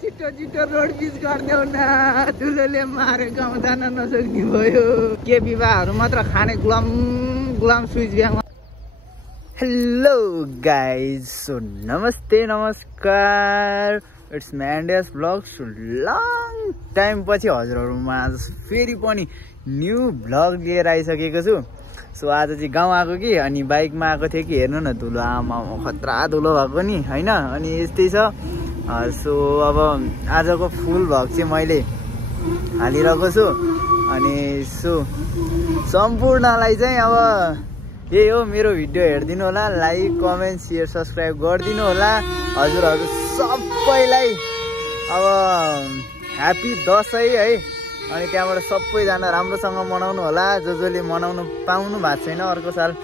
छिटो छिटो road pitch गरिदेऊ न ठुलोले मारे गाउँ जान नसक्ने भयो के विवाहहरू मात्र खाने गुलाम गुलाम स्विच ब्याङ्कमा हेलो गाइज सो नमस्ते नमस्कार इट्स म्यान्डेस ब्लग्स लङ टाइम पछि हजुरहरूमा आज फेरि पनि न्यू ब्लग लिएर आइसकेको छु सो आज चाहिँ गाउँ आएको कि अनि बाइकमा आएको थिएँ कि हेर्नु न धुलो आमा खतरा धुलो भएको नि होइन अनि यस्तै छ सो अब आजको फुल भ्लग चाहिँ मैले हालिरहेको छु अनि सो सम्पूर्णलाई चाहिँ अब यही हो मेरो भिडियो हेरिदिनु होला लाइक कमेन्ट सेयर सब्सक्राइब गरिदिनु होला हजुरहरू सबैलाई अब ह्याप्पी दसैँ है अनि त्यहाँबाट सबैजना राम्रोसँग मनाउनु होला जसले मनाउनु पाउनु भएको छैन अर्को साल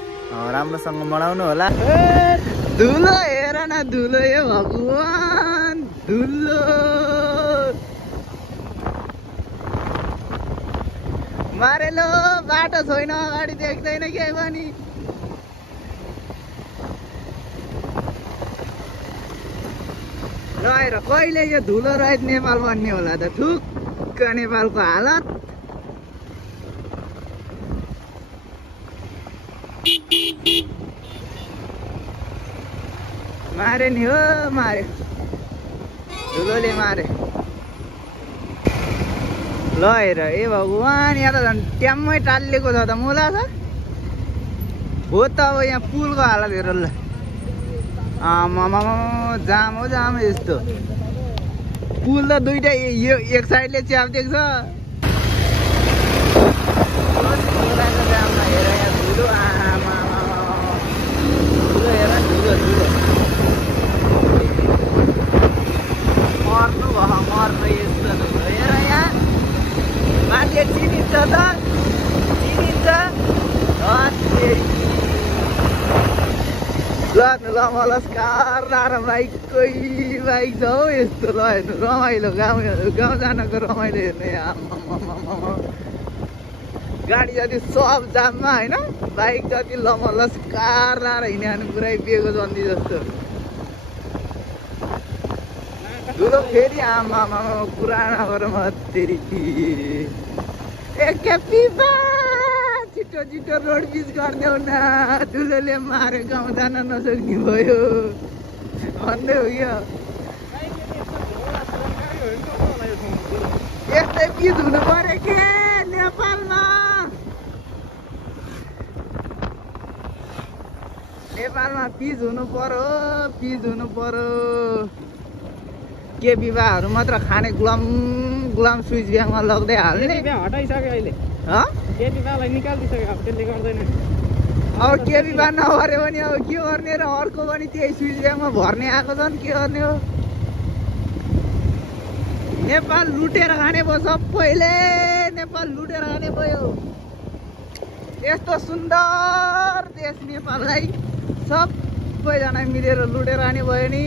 राम्रोसँग मनाउनु होला धुलो हेर न धुलो हे भगवान धुलो मारेलो बाटो छैन अगाडि देख्दैन के पनि रहेर कहिले यो धुलो रहित नेपाल बन्ने होला त ठुक्क नेपालको हालत मारे नि हो मारे धुलोले मारे ल हेर ए भगवान यहाँ त झन् ट्याम्मै टालिएको छ त मुला छ हो त अब यहाँ पुलको हालत हेर ल आमामा जाम हो जाम यस्तो पुल त दुइटै यो एक साइडले च्याप्दिएको छ हेर यहाँ धुलो आमा धुलो हेर धुलो धुलो मर्नु भयो मर्नु यस्तो धुलो हेर यहाँ मान्छे चिनिन्छ त चिनिन्छ ल नमस्कार बाइककै बाइक छ हौ यस्तो ल हेर्नु रमाइलो गाउँ जानको रमाइलो हेर्ने गाडी जति सब जाममा होइन बाइक जति लमलस्कार लाएर हिँड्ने पुरै पिएको जन्दी जस्तो धुलो फेरि आमामा पुराना गर तेरी छिटो छिटो रोड पिच गरिदेऊ न ठुलोले मारे गाउँ जान नसक्ने भयो भन्दै हो क्या यस्तै पिच हुनु पर्यो के नेपालमा पिच हुनु पर्यो के विवाहहरू मात्र खाने गुलाम गुलाम स्विच ब्याङ्कमा लग्दै हाल्ने हटाइसक्यो अहिले के विवाहलाई निकालिदिसक्यो अब त्यसले गर्दैन अब के विवाह नगर्यो भने अब के गर्ने र अर्को पनि त्यही स्विच ब्याङ्कमा भर्ने आएको छन् के गर्ने हो नेपाल लुटेर खाने भयो सबैले नेपाल लुटेर खाने भयो यस्तो सुन्दर देश नेपाललाई सबैजना मिलेर लुटेर खाने भयो नि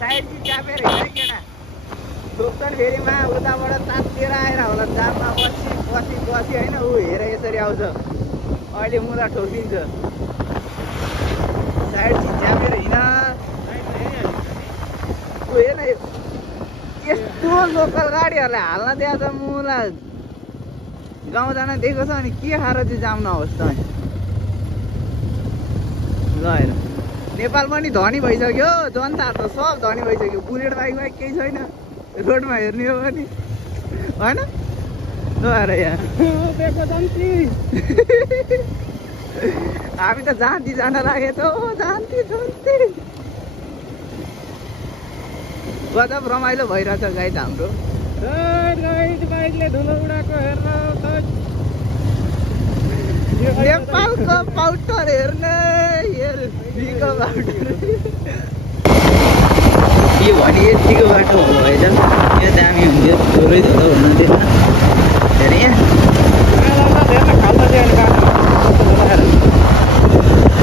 साइड चापेर हिँड केटा ठोक्छन् फेरिमा उताबाट तातिएर आएर होला जाममा बसी होइन ऊ हेर यसरी आउँछ अहिले मुला ठोकिदिन्छ साइड चापेर हिँड ऊ हेर यस्तो लोकल गाडीहरूलाई हाल्न दिएको छ मुला गाउँ जान दिएको छ अनि के खाएर चाहिँ जाम नहोस् त अनि ल हेर नेपाल पनि धनी भइसक्यो जनताहरू त सब धनी भइसक्यो बुलेट बाइकमा केही छैन रोडमा हेर्ने हो भने होइन नआएर यहाँ हामी त जान्ती जान लागेको छौँ जान्ती गजब रमाइलो भइरहेछ गाइड हाम्रो बाइकले धुलो उडाएको हेर्न नेपालको पाउडर हेर्ने यो भने यतिको बाटो हुनु भएछ यो दामी हुन्थ्यो थोरै धुलो हुनु थिएन हेर यहाँ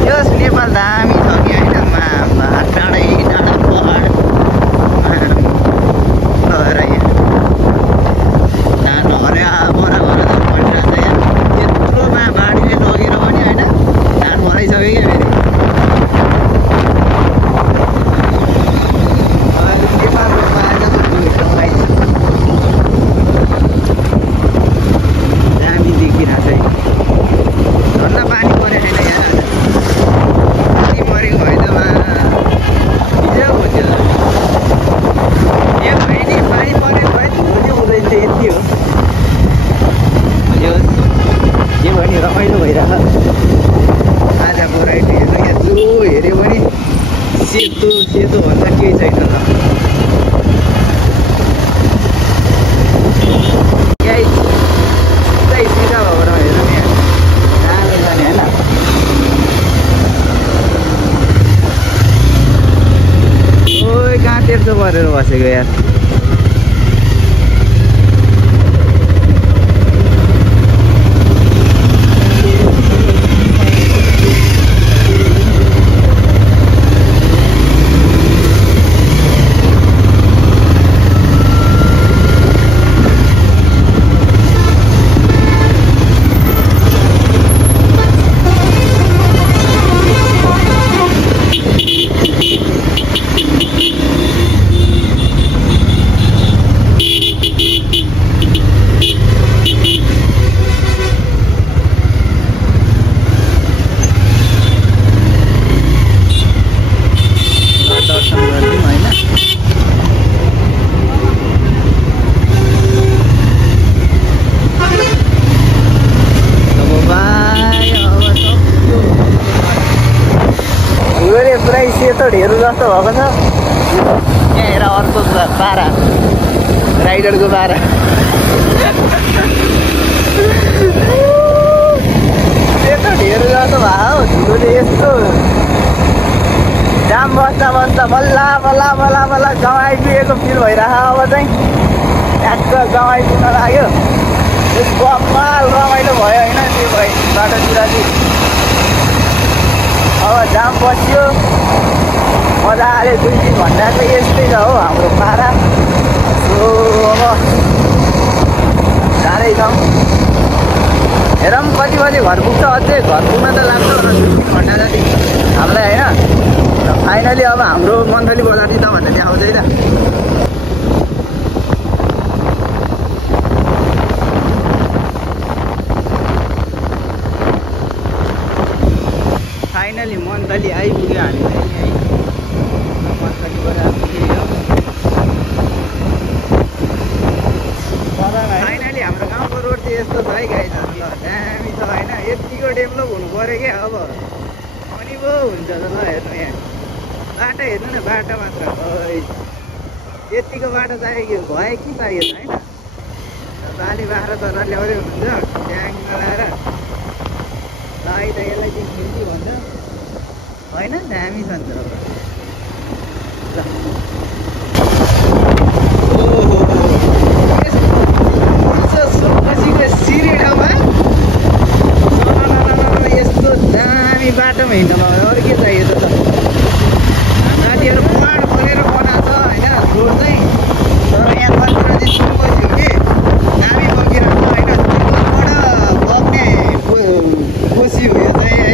यस नेपाल दामी छ कि होइन टाढै टाढा पहाड हेर यहाँ धान हरे बराबर त परिरहेछ यहाँ यत्रोमा बाढीले लगेर पनि होइन धान गरेर बसेको यार। पुरै सेतो ढेँडो जस्तो भएको छ। यहाँ हेर अर्को पारा, राइडरको पारा। सेतो ढेँडो जस्तो भयो धुलोले यस्तो। जाम बस्दा बस्दा बल्ल बल्ल बल्ल बल्ल गाउँ आइपुगेको फिल भइरह। अब चाहिँ ट्याक्क गाउँ आइपुग्न लाग्यो। कमाल रमाइलो भयो होइन त्यो भयो बाटोतिर चाहिँ। अब जाम बस्यो मजाले 2-3 घन्टाको यस्तै छ हो हाम्रो पारा। अब जाँदै जाउँ। हेरौँ कति बजी घर पुग्छ। अझै घर पुग्न त लाग्छ 2-3 घन्टा जति हामीलाई होइन। र फाइनली अब हाम्रो मन्थली बजार चाहिँ भन्दा चाहिँ आउँछ है त। फाइनली मन्थली आइपुग्यो हामीलाई है। मन्थली बजार पुग्यो। फाइनली हाम्रो गाउँको रोड चाहिँ यस्तो छ है गाइस। ल दामी छ होइन। यतिको डेभलप हुनु पऱ्यो क्या अब। अनि पो हुन्छ त। ल हेर्नु यहाँ बाटो हेर्नु न, बाटो मात्र यतिको बाटो चाहियो भयो कि चाहियो होइन। बाली बाख्रा चरा ल्याउँदै हुनुहुन्छ ट्याङ लगाएर। ल त यसलाई चाहिँ खिल्ची भन्छ होइन। दामी छ नि त। सिरेडामा यस्तो दामी बाटोमा हिँड्न भयो। अरू के चाहियो त। साथीहरू पहाड खोलेर बनाएको छ होइन रोड चाहिँ। तर यहाँ कतिवटा चाहिँ सुनकोसी हो कि दामी बगिरहेको छ होइन। सुनकोसीबाट बग्ने कोसी हो यो चाहिँ है।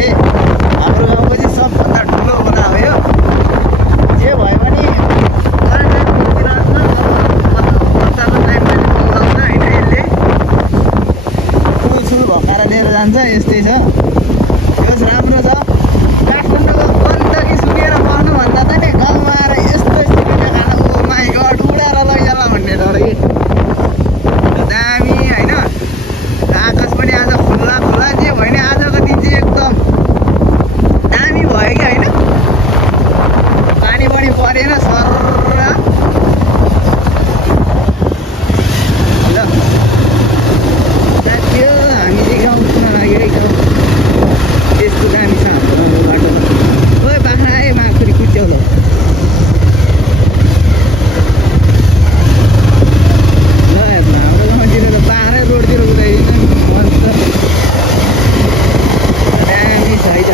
हाम्रो गाउँको चाहिँ सबभन्दा ठुलो खोला हो यो। जे भयो भने भकाएर लिएर जान्छ। यस्तै छ। यो राम्रो छ। काठमाडौँको गन्दगी सुकेर बस्नुभन्दा त नि गाउँमा आएर यस्तो सिकेर खाना ओ माई गड उडाएर लैजाला भन्ने डर कि। दामी होइन। आकाश पनि आज खुल्ला खुल्ला। जे भयो नि आजको दिन चाहिँ एकदम दामी भयो कि होइन। पानी पनि परेन सर। हामी चाहिँ गाउँ पुग्न लाग्यो है। गाउँ त्यस्तो दामी छ हाम्रो बाटो। ओ बाख्रा आयो माखुरी कुच्याउ ल। हाम्रो गाउँतिर त बाख्रै रोडतिर कुदाइदिन्छ नि मस्त दामी छ है त।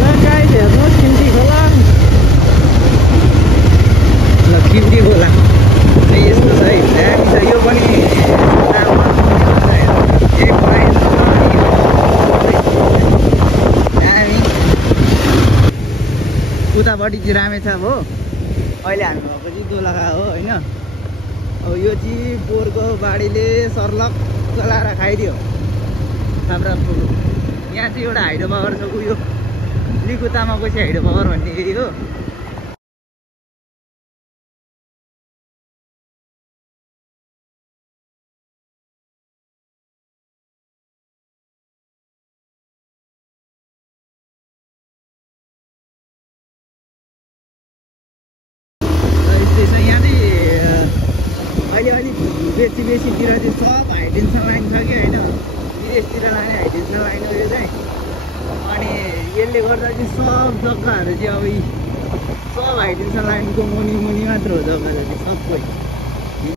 ल गाइस हेर्नुहोस् खिम्ती खोला। ल खिम्ती खोला यस्तो छ है। दामी छ। यो पनि उतापट्टि चाहिँ रामेछाप हो। अहिले हामी भएको चाहिँ दोलखा हो होइन। अब यो चाहिँ बोरको बाढीले सर्लक चलाएर खाइदियो हाम्रा। यहाँ चाहिँ एउटा हाइड्रो पावर छ उयो लिकु तामाकोसी हाइड्रो पावर भन्ने यही हो। यहाँ चाहिँ अहिले अलिक बेसीतिर चाहिँ सब हाइटेन्सन लाइन छ कि होइन। विदेशतिर लाने हाइटेन्सन लाइन उयो चाहिँ अनि यसले गर्दा चाहिँ सब जग्गाहरू चाहिँ अब सब हाइटेन्सन लाइनको मुनि मुनि मात्र हो जग्गाहरू चाहिँ सबै